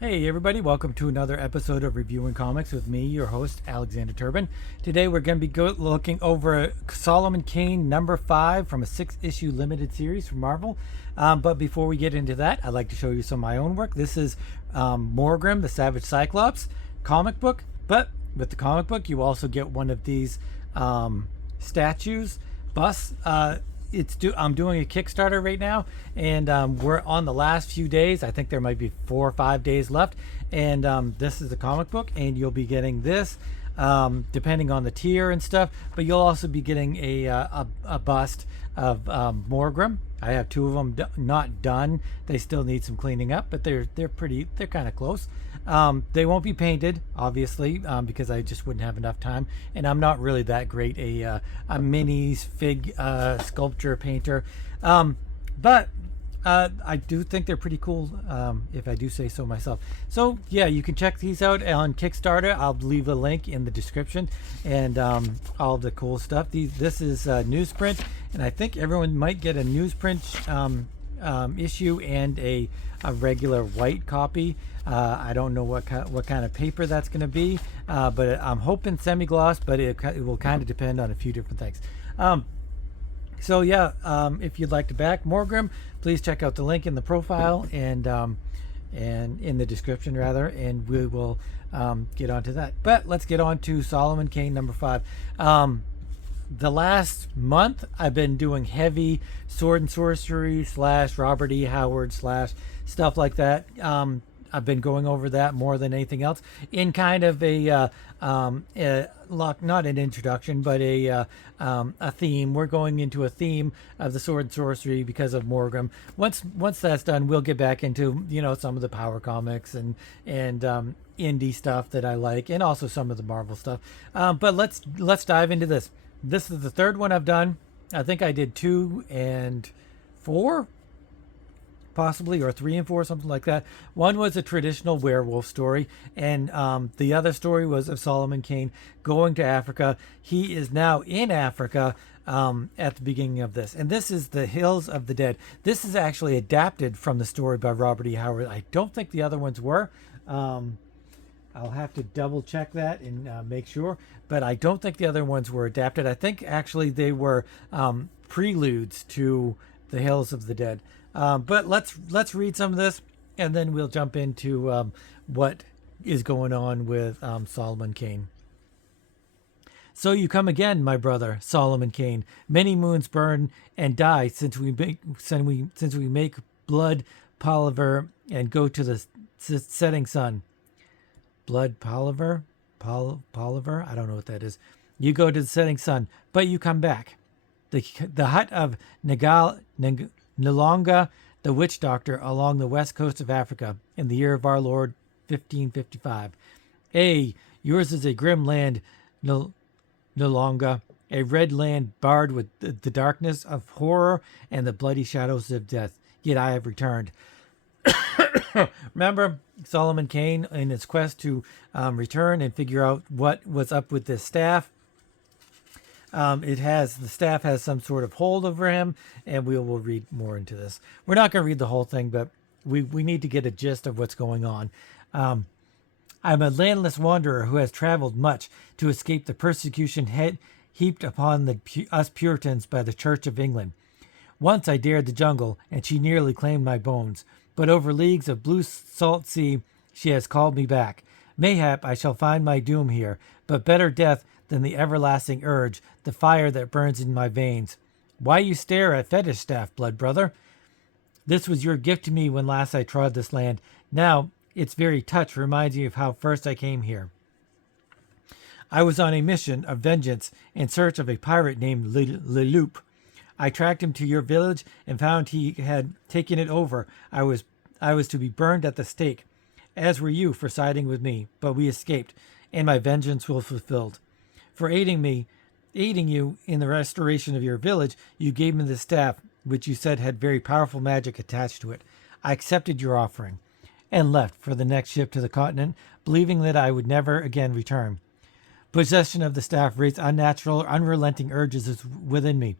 Hey everybody, welcome to another episode of Reviewing Comics with me, your host, Alexander Turbin. Today we're going to be looking over Solomon Kane number 5 from a 6-issue limited series from Marvel. But before we get into that, I'd like to show you some of my own work. This is Morgrim, the Savage Cyclops comic book. But with the comic book, you also get one of these statues, busts. I'm doing a Kickstarter right now, and we're on the last few days. I think there might be 4 or 5 days left, and this is the comic book, and you'll be getting this depending on the tier and stuff, but you'll also be getting a bust of Morgrim. I have 2 of them not done. They still need some cleaning up, but they're kind of close. They won't be painted, obviously, because I just wouldn't have enough time, and I'm not really that great a minis fig sculpture painter, but I do think they're pretty cool, if I do say so myself. So yeah, you can check these out on Kickstarter. I'll leave a link in the description, and all the cool stuff. This is newsprint, and I think everyone might get a newsprint issue and a regular white copy. I don't know what kind of paper that's going to be, but I'm hoping semi-gloss, but it will kind of depend on a few different things. So yeah, if you'd like to back Morgrim, please check out the link in the profile and in the description rather, and we will get onto that. But let's get on to Solomon Kane number 5. The last month I've been doing heavy sword and sorcery / Robert E. Howard / stuff like that. I've been going over that more than anything else in kind of not an introduction, but a theme. We're going into a theme of the sword and sorcery because of Morgrim. Once that's done, we'll get back into some of the power comics and indie stuff that I like, and also some of the Marvel stuff. But let's dive into this. This is the third one I've done. I think I did 2 and 4. Possibly, or 3 and 4, something like that. One was a traditional werewolf story, and the other story was of Solomon Kane going to Africa. He is now in Africa at the beginning of this, and this is the Hills of the Dead. This is actually adapted from the story by Robert E. Howard. I don't think the other ones were. I'll have to double check that and make sure, but I don't think the other ones were adapted. I think actually they were preludes to the Hills of the Dead. But let's read some of this, and then we'll jump into what is going on with Solomon Kane. So you come again, my brother, Solomon Kane. Many moons burn and die since we make blood palaver and go to the setting sun. Blood palaver? Palaver? I don't know what that is. You go to the setting sun, but you come back. The hut of Nalonga, the witch doctor, along the west coast of Africa, in the year of our Lord 1555. Yours is a grim land, Nalonga, a red land barred with the darkness of horror and the bloody shadows of death. Yet I have returned. Remember Solomon Kane in his quest to return and figure out what was up with this staff. The staff has some sort of hold over him, and we will read more into this. We're not going to read the whole thing, but we need to get a gist of what's going on. I'm a landless wanderer who has traveled much to escape the persecution heaped upon us Puritans by the Church of England. Once I dared the jungle, and she nearly claimed my bones, but over leagues of blue salt sea she has called me back. Mayhap I shall find my doom here, but better death than the everlasting urge, the fire that burns in my veins. Why you stare at fetish staff, blood brother? This was your gift to me when last I trod this land. Now its very touch reminds me of how first I came here. I was on a mission of vengeance in search of a pirate named Leloup. I tracked him to your village and found he had taken it over. I was to be burned at the stake, as were you for siding with me, but we escaped, and my vengeance was fulfilled. For aiding you in the restoration of your village, you gave me the staff, which you said had very powerful magic attached to it. I accepted your offering, and left for the next ship to the continent, believing that I would never again return. Possession of the staff raised unnatural, unrelenting urges within me,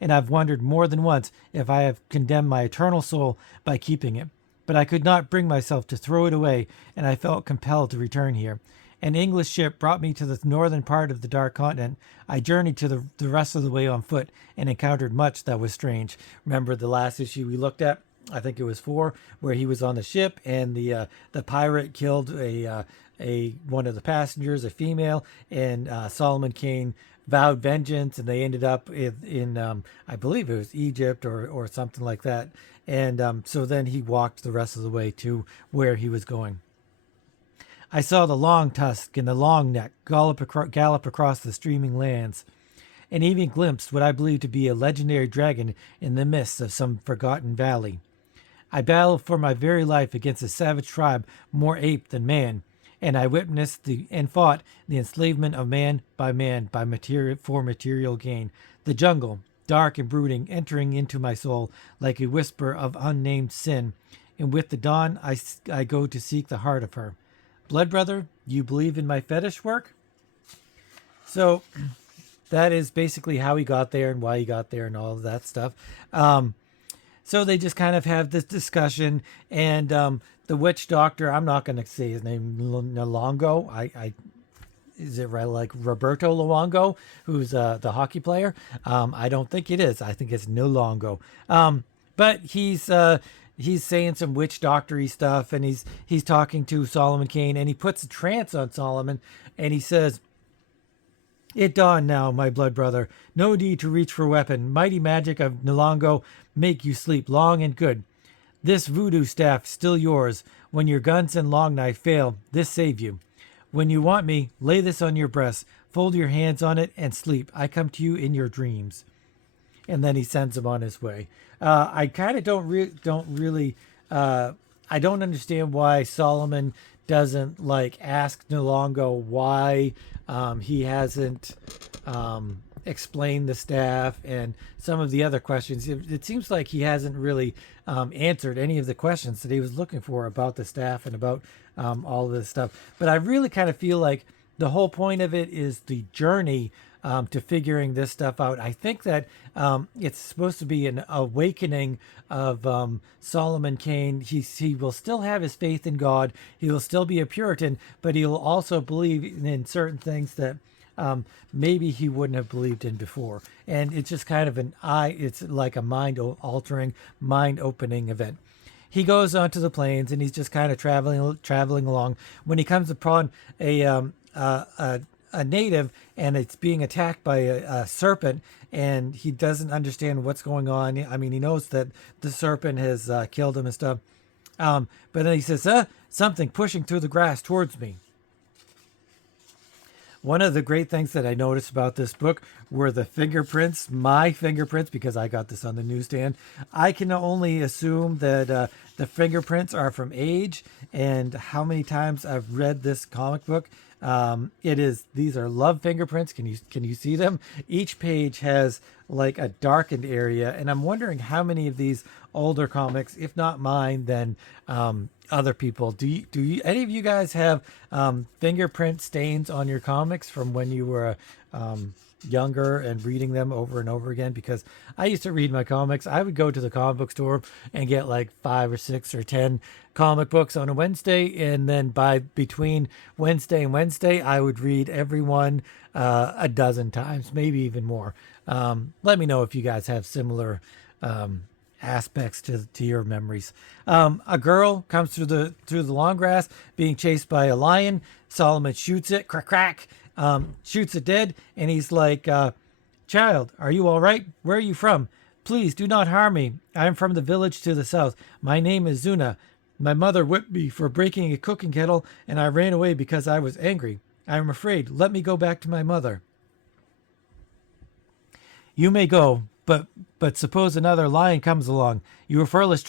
and I've wondered more than once if I have condemned my eternal soul by keeping it. but I could not bring myself to throw it away, and I felt compelled to return here. An English ship brought me to the northern part of the dark continent. I journeyed to the rest of the way on foot and encountered much that was strange. Remember the last issue we looked at? I think it was 4, where he was on the ship and the pirate killed a one of the passengers, a female, and Solomon Kane vowed vengeance, and they ended up in I believe it was Egypt or something like that. And so then he walked the rest of the way to where he was going. I saw the long tusk and the long neck gallop across the streaming lands, and even glimpsed what I believed to be a legendary dragon in the midst of some forgotten valley. I battled for my very life against a savage tribe more ape than man, and I witnessed and fought the enslavement of man by material gain. The jungle, dark and brooding, entering into my soul like a whisper of unnamed sin, and with the dawn I go to seek the heart of her. Blood brother, you believe in my fetish work? So that is basically how he got there and why he got there and all of that stuff. So they just kind of have this discussion, and the witch doctor, I'm not going to say his name, Luongo. Is it right, like Roberto Luongo, who's the hockey player? I don't think it is. I think it's Luongo. But he's saying some witch doctory stuff, and he's talking to Solomon Kane, and he puts a trance on Solomon, and he says, "It dawned now, my blood brother. No need to reach for weapon. Mighty magic of Nilongo make you sleep long and good. This voodoo staff still yours. When your guns and long knife fail, this save you. When you want me, lay this on your breast, fold your hands on it, and sleep. I come to you in your dreams." And then he sends him on his way. I kind of don't really. I don't understand why Solomon doesn't ask Nilongo why he hasn't explained the staff and some of the other questions. It seems like he hasn't really answered any of the questions that he was looking for about the staff and about all of this stuff. But I really kind of feel like the whole point of it is the journey to figuring this stuff out. I think that it's supposed to be an awakening of Solomon Kane. He will still have his faith in God. He will still be a Puritan, but he'll also believe in certain things that maybe he wouldn't have believed in before. And it's just kind of it's like a mind-altering, mind-opening event. He goes onto the plains, and he's just kind of traveling along when he comes upon a native, and it's being attacked by a serpent, and he doesn't understand what's going on. I mean, he knows that the serpent has killed him and stuff. But then he says, something pushing through the grass towards me. One of the great things that I noticed about this book were the fingerprints, my fingerprints, because I got this on the newsstand. I can only assume that the fingerprints are from age, and how many times I've read this comic book. These are love fingerprints. Can you see them? Each page has like a darkened area, and I'm wondering how many of these older comics, if not mine, then other people. Do you any of you guys have fingerprint stains on your comics from when you were younger and reading them over and over again? Because I used to read my comics. I would go to the comic book store and get like 5 or 6 or 10 comic books on a Wednesday, and then between Wednesday and Wednesday I would read every one a dozen times, maybe even more. Let me know if you guys have similar aspects to your memories. A girl comes through the long grass being chased by a lion. Solomon shoots it, crack crack, shoots it dead, and he's like, "Child, are you all right? Where are you from? Please do not harm me. I am from the village to the south. My name is Zuna. My mother whipped me for breaking a cooking kettle, and I ran away because I was angry. I am afraid. Let me go back to my mother." "You may go, but suppose another lion comes along. You are foolish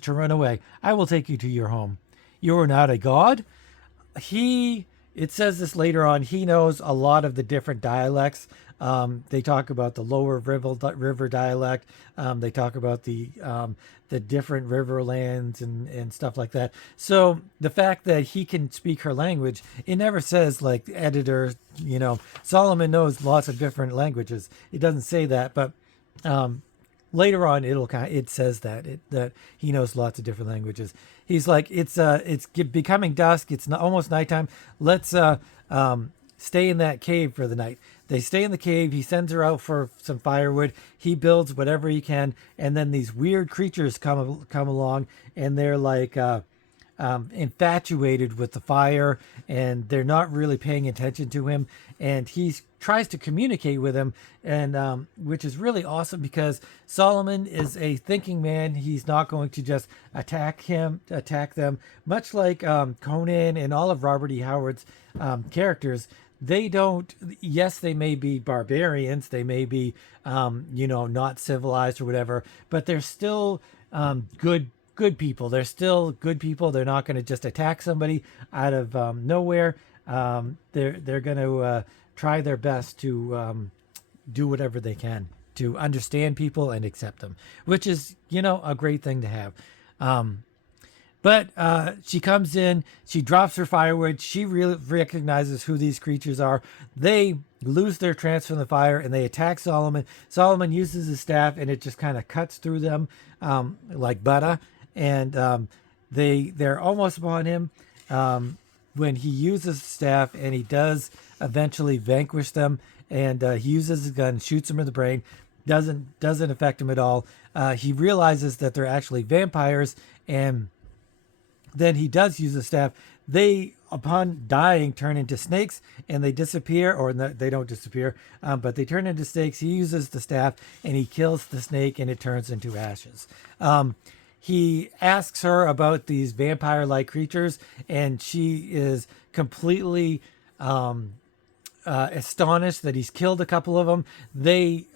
to run away. I will take you to your home." "You are not a god?" It says this later on. He knows a lot of the different dialects. They talk about the lower river dialect. They talk about the different riverlands and stuff like that. So the fact that he can speak her language, it never says like editor, Solomon knows lots of different languages. It doesn't say that, but later on it says that he knows lots of different languages. He's like, it's becoming dusk. It's almost nighttime. Let's stay in that cave for the night. They stay in the cave. He sends her out for some firewood. He builds whatever he can, and then these weird creatures come along, and they're like infatuated with the fire, and they're not really paying attention to him. And he tries to communicate with him, and which is really awesome because Solomon is a thinking man. He's not going to just attack them, much like Conan and all of Robert E. Howard's characters. They don't, yes, they may be barbarians, they may be not civilized or whatever, but they're still good people. They're still good people. They're not going to just attack somebody out of nowhere. They're going to try their best to do whatever they can to understand people and accept them, which is a great thing to have. But she comes in, she drops her firewood. She really recognizes who these creatures are. They lose their trance from the fire and they attack Solomon. Solomon uses his staff and it just kind of cuts through them like butter. And they're almost upon him when he uses the staff, and he does eventually vanquish them. And he uses his gun, shoots him in the brain. Doesn't affect him at all. He realizes that they're actually vampires, and then he does use the staff. They, upon dying, turn into snakes, and they disappear, or they don't disappear, but they turn into snakes. He uses the staff, and he kills the snake, and it turns into ashes. He asks her about these vampire-like creatures, and she is completely astonished that he's killed a couple of them. They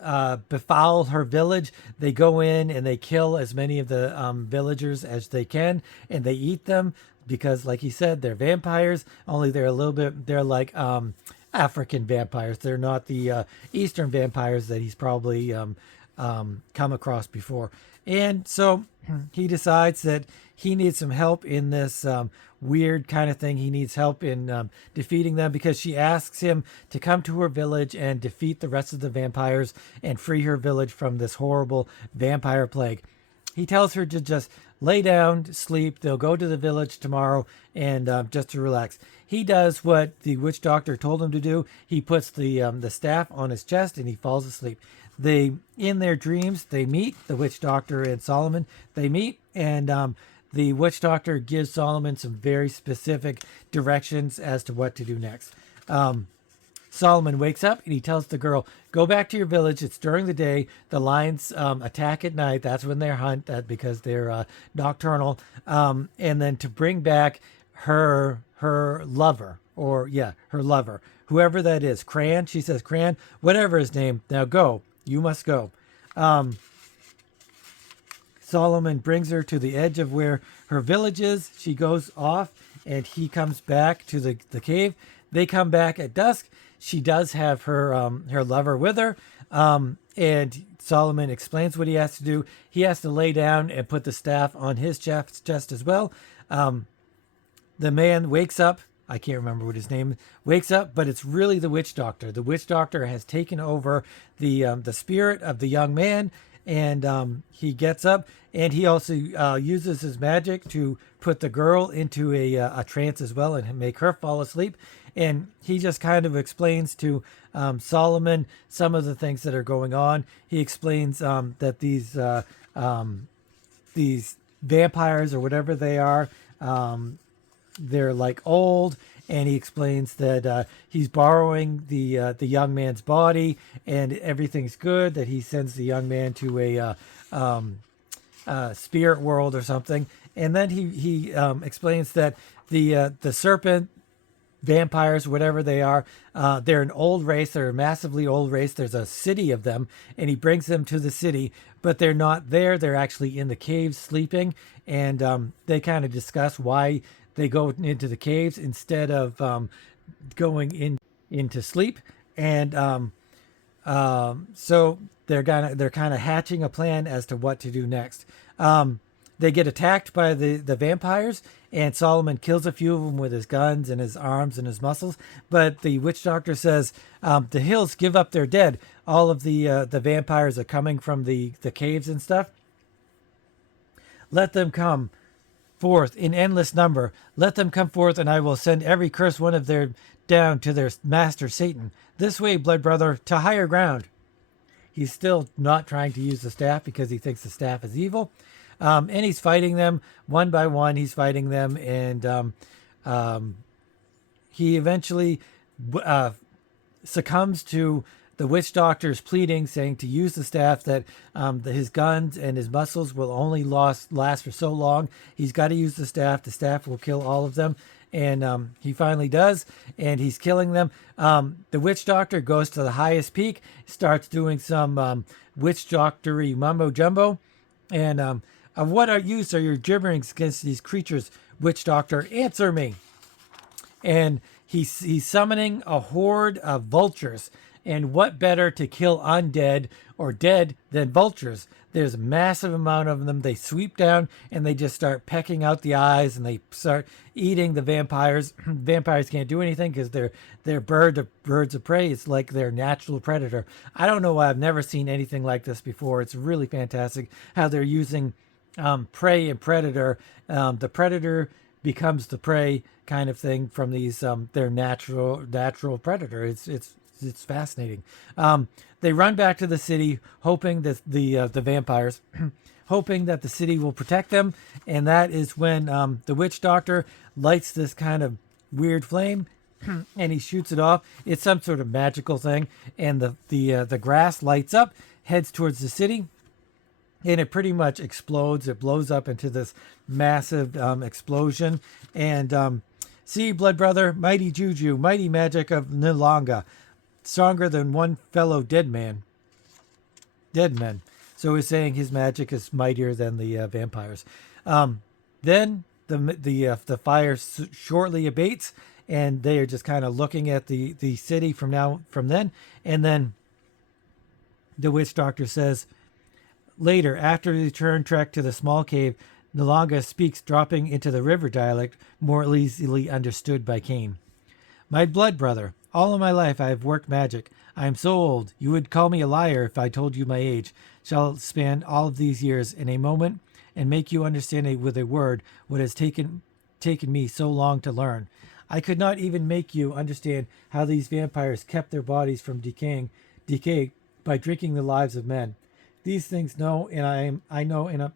befoul her village. They go in and they kill as many of the villagers as they can, and they eat them because, like he said, they're vampires, only they're like African vampires. They're not the Eastern vampires that he's probably come across before. And so he decides that he needs some help in this weird kind of thing. He needs help in defeating them because she asks him to come to her village and defeat the rest of the vampires and free her village from this horrible vampire plague. He tells her to just lay down, sleep. They'll go to the village tomorrow and just to relax. He does what the witch doctor told him to do. He puts the staff on his chest and he falls asleep. In their dreams, they meet, the witch doctor and Solomon. They meet, and the witch doctor gives Solomon some very specific directions as to what to do next. Solomon wakes up and he tells the girl, go back to your village. It's during the day. The lions attack at night. That's when they hunt, because they're nocturnal. And then to bring back her lover, her lover, whoever that is. Cran, she says, Cran, whatever his name. Now go. You must go. Solomon brings her to the edge of where her village is. She goes off and he comes back to the cave. They come back at dusk. She does have her lover with her. And Solomon explains what he has to do. He has to lay down and put the staff on his chest as well. The man wakes up. I can't remember what his name is, wakes up, but it's really the witch doctor. The witch doctor has taken over the spirit of the young man, and he gets up, and he also uses his magic to put the girl into a trance as well and make her fall asleep. And he just kind of explains to Solomon some of the things that are going on. He explains that these vampires or whatever they are, they're like old, and he explains that he's borrowing the young man's body and everything's good, that he sends the young man to a spirit world or something. And then he explains that the serpent vampires, whatever they are, they're an old race. They're a massively old race. There's a city of them, and he brings them to the city, but they're not there. They're actually in the caves sleeping, and they kind of discuss why they go into the caves instead of going into sleep. And so they're kind of hatching a plan as to what to do next. they get attacked by the vampires, and Solomon kills a few of them with his guns and his arms and his muscles. But the witch doctor says, the hills give up their dead. All of the vampires are coming from the caves and stuff. Let them come forth in endless number. Let them come forth, and I will send every cursed one of their down to their master Satan. This way, blood brother, to higher ground. He's still not trying to use the staff because he thinks the staff is evil. And he's fighting them one by one. He's fighting them, and he eventually succumbs to the witch doctor's pleading, saying to use the staff, that his guns and his muscles will only last for so long. He's got to use the staff. The staff will kill all of them. And he finally does, and he's killing them. The witch doctor goes to the highest peak, starts doing some witch doctory mumbo jumbo. And of what use are your gibberings against these creatures, witch doctor? Answer me. And he's summoning a horde of vultures. And what better to kill undead or dead than vultures? There's a massive amount of them. They sweep down and they just start pecking out the eyes, and they start eating the vampires. Vampires can't do anything because they're birds of prey. It's like their natural predator. I don't know why I've never seen anything like this before. It's really fantastic how they're using prey and predator. The predator becomes the prey kind of thing from these their natural predator. It's fascinating. They run back to the city, hoping that the vampires, hoping that the city will protect them. And that is when the witch doctor lights this kind of weird flame, and he shoots it off. It's some sort of magical thing, and the grass lights up, heads towards the city, and it pretty much explodes. It blows up into this massive explosion. And see, blood brother, mighty juju, mighty magic of Nilanga, stronger than one fellow dead men. So he's saying his magic is mightier than the vampires. Then the fire shortly abates, and they are just kind of looking at the city from then. And then the witch doctor says, later, after the return trek to the small cave, Nilanga speaks, dropping into the river dialect more easily understood by Kane. My blood brother, all of my life I have worked magic. I am so old, you would call me a liar if I told you my age. Shall span all of these years in a moment and make you understand with a word what has taken me so long to learn. I could not even make you understand how these vampires kept their bodies from decay by drinking the lives of men. These things know, and I know and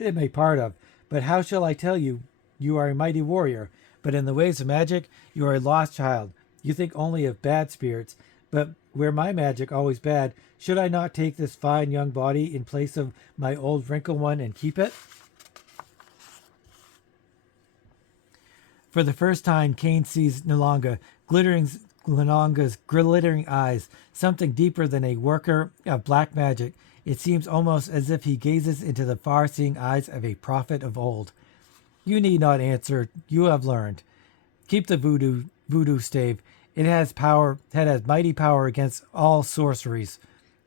am a part of. But how shall I tell you? You are a mighty warrior, but in the ways of magic, you are a lost child. You think only of bad spirits, but were my magic always bad, should I not take this fine young body in place of my old wrinkled one and keep it? For the first time, Kane sees Nilanga's glittering eyes, something deeper than a worker of black magic. It seems almost as if he gazes into the far-seeing eyes of a prophet of old. You need not answer. You have learned. Keep the voodoo stave. It has mighty power against all sorceries,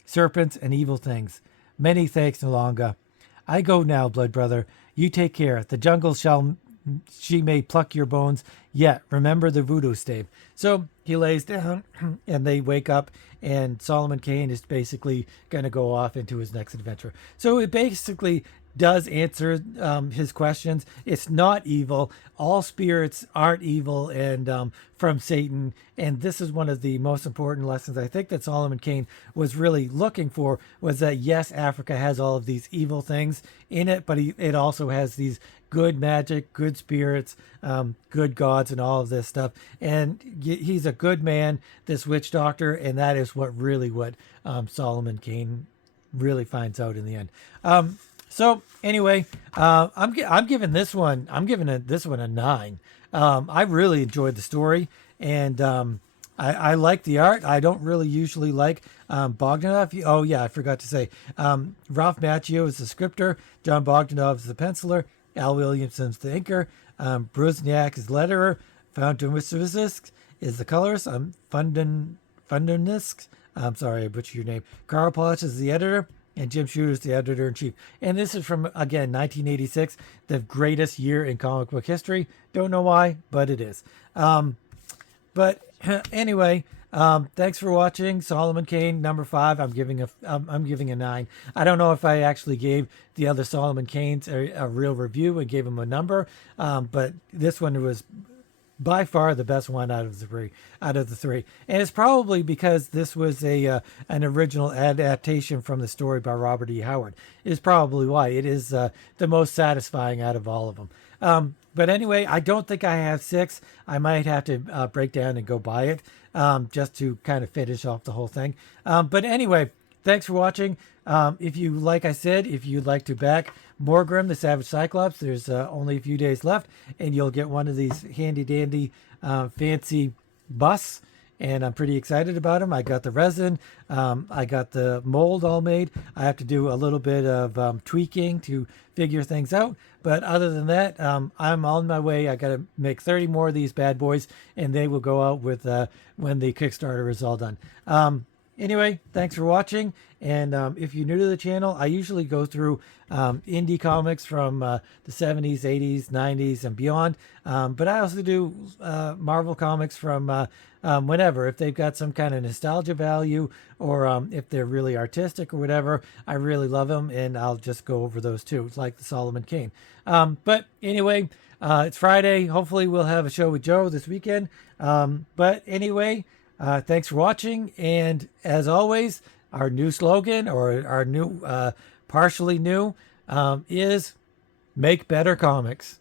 serpents, and evil things. Many thanks, Nilanga. I go now, blood brother. You take care. The jungle she may pluck your bones, yet remember the voodoo stave. So he lays down, and they wake up, and Solomon Kane is basically going to go off into his next adventure. So it basically does answer his questions. It's not evil. All spirits aren't evil and from Satan. And this is one of the most important lessons I think that Solomon Kane was really looking for, was that yes, Africa has all of these evil things in it, but it also has these good magic, good spirits, good gods, and all of this stuff. And he's a good man, this witch doctor, and that is what Solomon Kane really finds out in the end. So anyway, I'm giving this one a 9. I really enjoyed the story, and I like the art. I don't really usually like Bogdanov. Oh yeah, I forgot to say, Ralph Macchio is the scripter, John Bogdanov is the penciler, Al Williamson's the inker, Brusniak is letterer, Fountain is the colorist, Fundenisk, I'm sorry I butchered your name, Karl Polish is the editor, and Jim Shooter's the editor-in-chief. And this is from, again, 1986, the greatest year in comic book history. Don't know why, but it is. But anyway, thanks for watching. Solomon Kane number 5. I'm giving a 9. I don't know if I actually gave the other Solomon Kanes a real review and gave them a number, but this one was by far the best one out of the three. And it's probably because this was an original adaptation from the story by Robert E. Howard. Is probably why it is the most satisfying out of all of them. But anyway, I don't think I have 6. I might have to break down and go buy it just to kind of finish off the whole thing. But anyway, thanks for watching. If you'd like to back Morgrim, the Savage Cyclops, there's only a few days left, and you'll get one of these handy-dandy fancy busts. And I'm pretty excited about them. I got the resin. I got the mold all made. I have to do a little bit of tweaking to figure things out. But other than that, I'm on my way. I got to make 30 more of these bad boys, and they will go out with when the Kickstarter is all done. Anyway, thanks for watching. And if you're new to the channel, I usually go through indie comics from the 70s, 80s, 90s, and beyond. But I also do Marvel comics from whenever. If they've got some kind of nostalgia value, or if they're really artistic or whatever, I really love them, and I'll just go over those too, like the Solomon Kane. But anyway, it's Friday. Hopefully we'll have a show with Joe this weekend. But anyway, thanks for watching, and as always, our new slogan, or our new partially new, is make better comics.